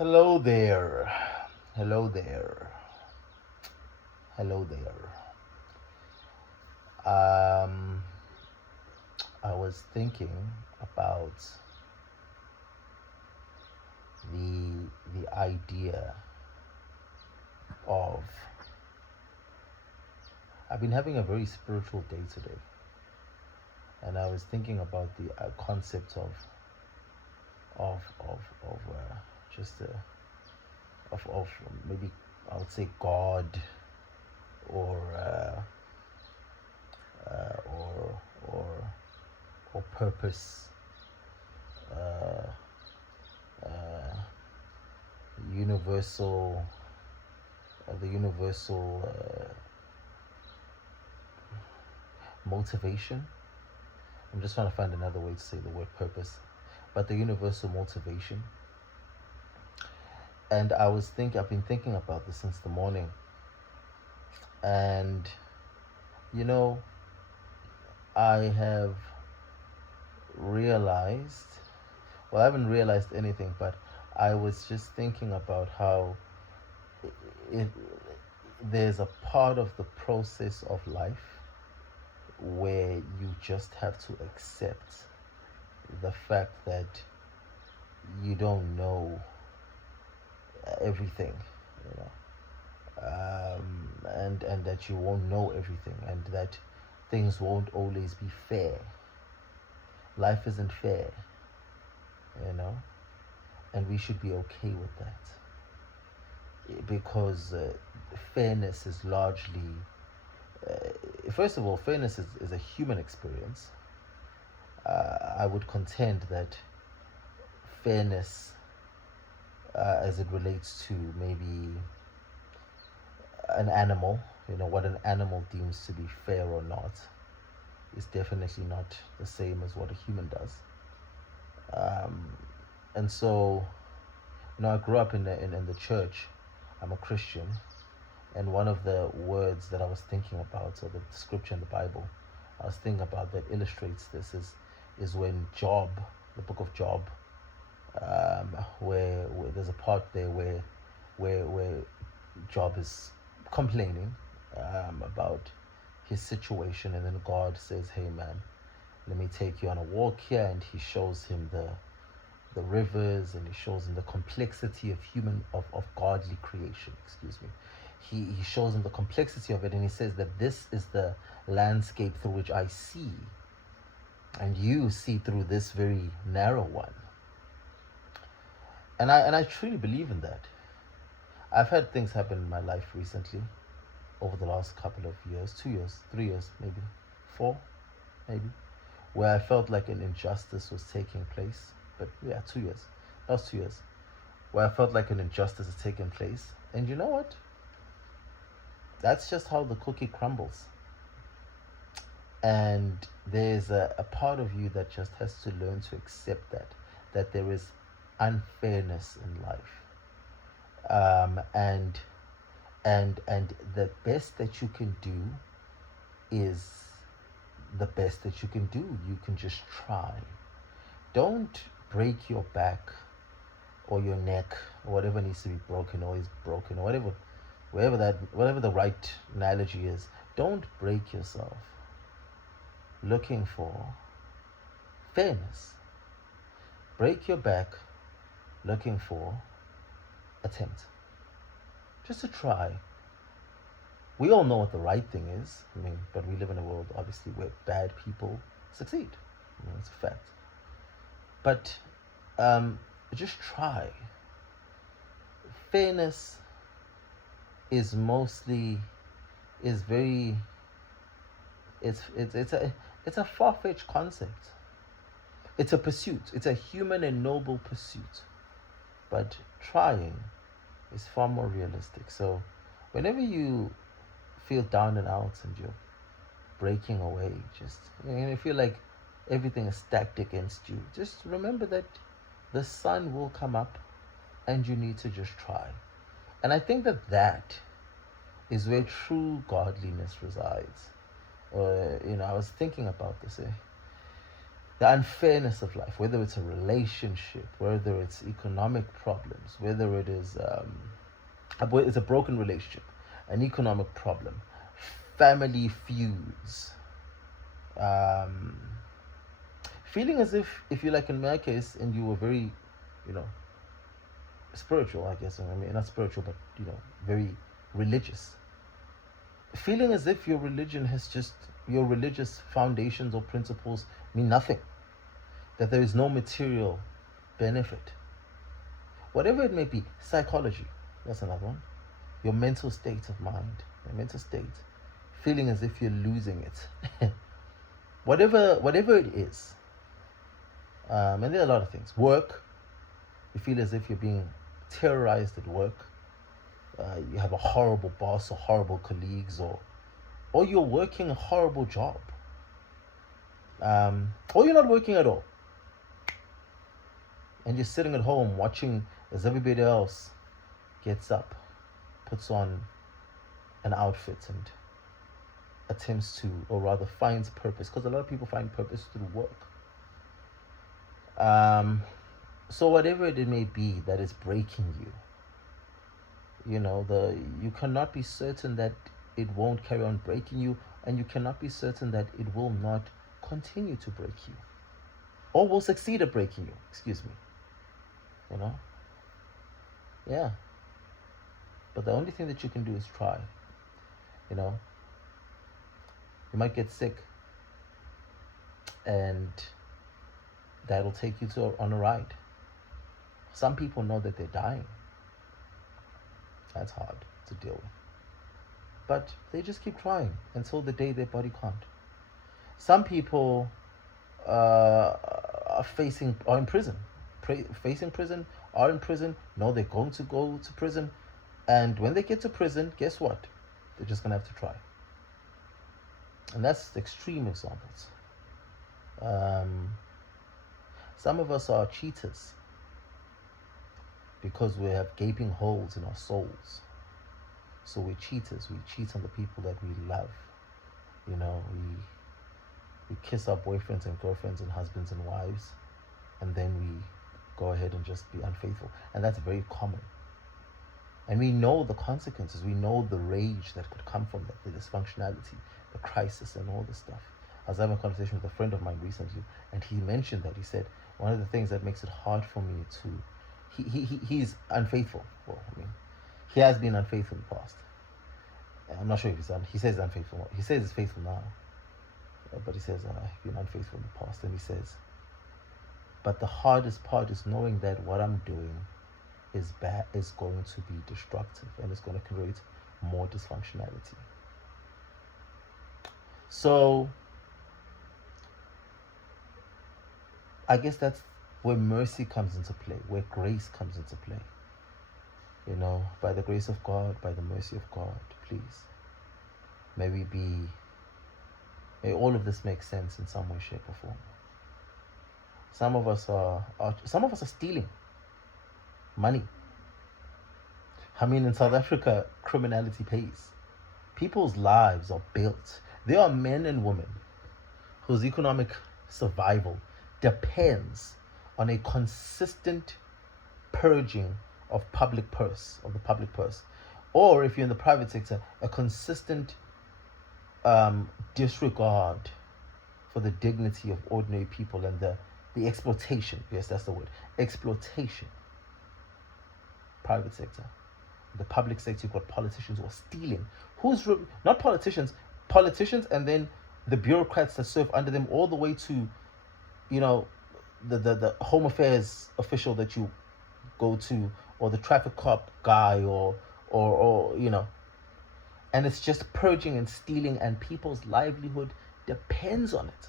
Hello there. Hello there. Hello there. Um, I was thinking about the idea of. I've been having a very spiritual day today, and I was thinking about the concept of just of maybe I would say God or uh, or or or purpose, uh, uh, universal, the universal motivation. I'm just trying to find another way to say the word purpose, but the universal motivation. And I've been thinking about this since the morning, and you know, I have realized. Well, I haven't realized anything, but I was just thinking about how it, there's a part of the process of life where you just have to accept the fact that you don't know everything, you know, and that you won't know everything, and that things won't always be fair. Life isn't fair, you know, and we should be okay with that because fairness is largely, first of all, fairness is a human experience. I would contend that fairness, as it relates to maybe an animal, what an animal deems to be fair or not, is definitely not the same as what a human does. Um, and so, I grew up in the church. I'm a Christian, and one of the words that I was thinking about, so the scripture in the Bible, I was thinking about that illustrates this is when Job, the book of Job, where there's a part there where Job is complaining about his situation, and then God says, "Hey man, let me take you on a walk here," and He shows him the rivers, and He shows him the complexity of godly creation. Excuse me. He shows him the complexity of it, and He says that this is the landscape through which I see, and you see through this very narrow one. And I truly believe in that. I've had things happen in my life recently, over the last couple of years, 2 years, 3 years, maybe, four, maybe, where I felt like an injustice was taking place. But yeah, 2 years. That was 2 years. Where I felt like an injustice is taking place. And you know what? That's just how the cookie crumbles. And there's a part of you that just has to learn to accept that there is unfairness in life. And the best that you can do is the best that you can do. You can just try. Don't break your back or your neck or whatever needs to be broken or is broken or whatever the right analogy is. Don't break yourself looking for fairness. Break your back looking for attempt. Just to try. We all know what the right thing is. But we live in a world, obviously, where bad people succeed. It's a fact. But just try. Fairness is mostly is very it's a far-fetched concept. It's a pursuit. It's a human and noble pursuit. But trying is far more realistic. So whenever you feel down and out and you're breaking away, just you feel like everything is stacked against you, just remember that the sun will come up and you need to just try. And I think that is where true godliness resides. I was thinking about this. the unfairness of life, whether it's a relationship, whether it's economic problems, whether it is it's a broken relationship, an economic problem, family feuds, um, feeling as if you're like in my case and you were very, you know, spiritual, I guess. I mean, not spiritual, but very religious. Feeling as if your religion has just your religious foundations or principles mean nothing. That there is no material benefit. Whatever it may be, psychology, that's another one. Your mental state of mind, your mental state, feeling as if you're losing it. whatever it is. And there are a lot of things. Work, you feel as if you're being terrorized at work. You have a horrible boss or horrible colleagues, or you're working a horrible job. Or you're not working at all. And you're sitting at home watching as everybody else gets up, puts on an outfit and attempts to, or rather finds purpose, because a lot of people find purpose through work. So whatever it may be that is breaking you, you cannot be certain that it won't carry on breaking you, and you cannot be certain that it will not continue to break you, or will succeed at breaking you. Excuse me. Yeah. But the only thing that you can do is try. You might get sick, and that'll take you on a ride. Some people know that they're dying. That's hard to deal with. But they just keep trying until the day their body can't. Some people are in prison. Facing prison, are in prison, know they're going to go to prison. And when they get to prison, guess what? They're just going to have to try. And that's extreme examples. Some of us are cheaters because we have gaping holes in our souls. So we're cheaters. We cheat on the people that we love. We kiss our boyfriends and girlfriends and husbands and wives, and then we go ahead and just be unfaithful. And that's very common. And we know the consequences. We know the rage that could come from that, the dysfunctionality, the crisis, and all this stuff. I was having a conversation with a friend of mine recently, and he mentioned that. He said, one of the things that makes it hard for me he's unfaithful. Well, he has been unfaithful in the past. I'm not sure if he says unfaithful. He says he's faithful now. But he says, I've been unfaithful in the past. And he says, but the hardest part is knowing that what I'm doing is bad, is going to be destructive, and it's going to create more dysfunctionality. So I guess that's where mercy comes into play, where grace comes into play. By the grace of God, by the mercy of God, please, may all of this make sense in some way, shape, or form. Some of us are stealing money. In South Africa, criminality pays. People's lives are built. There are men and women whose economic survival depends on a consistent purging of the public purse. Or if you're in the private sector, a consistent disregard for the dignity of ordinary people and the exploitation. Yes, that's the word. Exploitation. Private sector. The public sector, you've got politicians who are stealing. Not politicians, and then the bureaucrats that serve under them, all the way to, the home affairs official that you go to, or the traffic cop guy, or and it's just purging and stealing, and people's livelihood depends on it.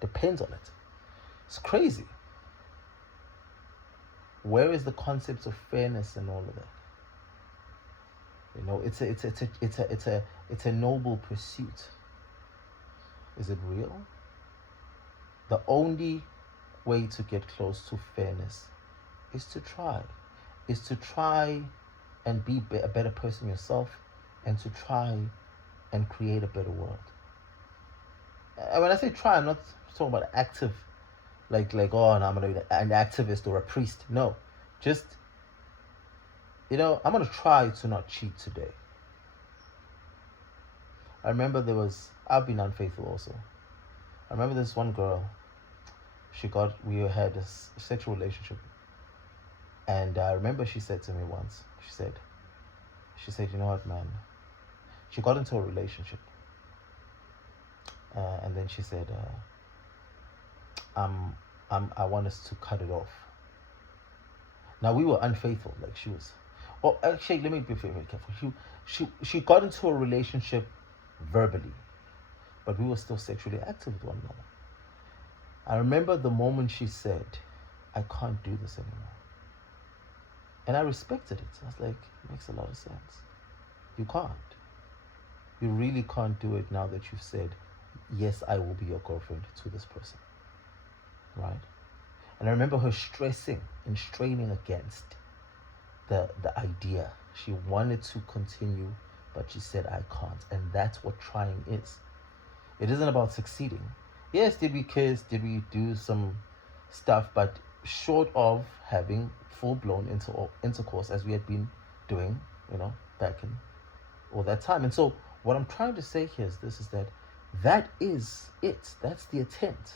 Depends on it. It's crazy. Where is the concept of fairness and all of that? It's a noble pursuit. Is it real? The only way to get close to fairness is to try and be a better person yourself, and to try and create a better world. And when I say try, I'm not talking about active, like oh, no, I'm gonna be an activist or a priest. No, just I'm gonna try to not cheat today. I remember I've been unfaithful also. I remember this one girl. We had a sexual relationship, and I remember she said to me once. She said, you know what, man? She got into a relationship, and then she said, I want us to cut it off. Now we were unfaithful, like she was. Oh, actually, let me be very careful. She got into a relationship verbally, but we were still sexually active with one another. I remember the moment she said, I can't do this anymore. And I respected it. I was like, it makes a lot of sense. You can't. You really can't do it now that you've said, yes, I will be your girlfriend to this person. Right? And I remember her stressing and straining against the idea. She wanted to continue, but she said, I can't. And that's what trying is. It isn't about succeeding. Yes, did we kiss? Did we do some stuff? But short of having full-blown intercourse as we had been doing, back in all that time. And so what I'm trying to say here is that is it. That's the attempt.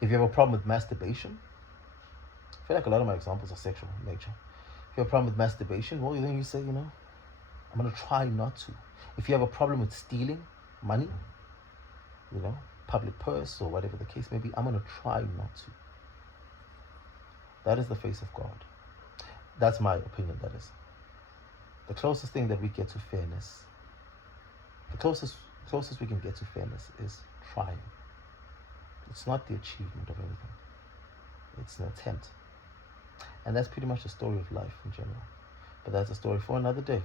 If you have a problem with masturbation, I feel like a lot of my examples are sexual in nature. If you have a problem with masturbation, well, then you say, I'm going to try not to. If you have a problem with stealing money, public purse or whatever the case may be, I'm going to try not to. That is the face of God. That's my opinion, that is. The closest thing that we get to fairness, the closest we can get to fairness is trying. It's not the achievement of anything. It's an attempt. And that's pretty much the story of life in general. But that's a story for another day.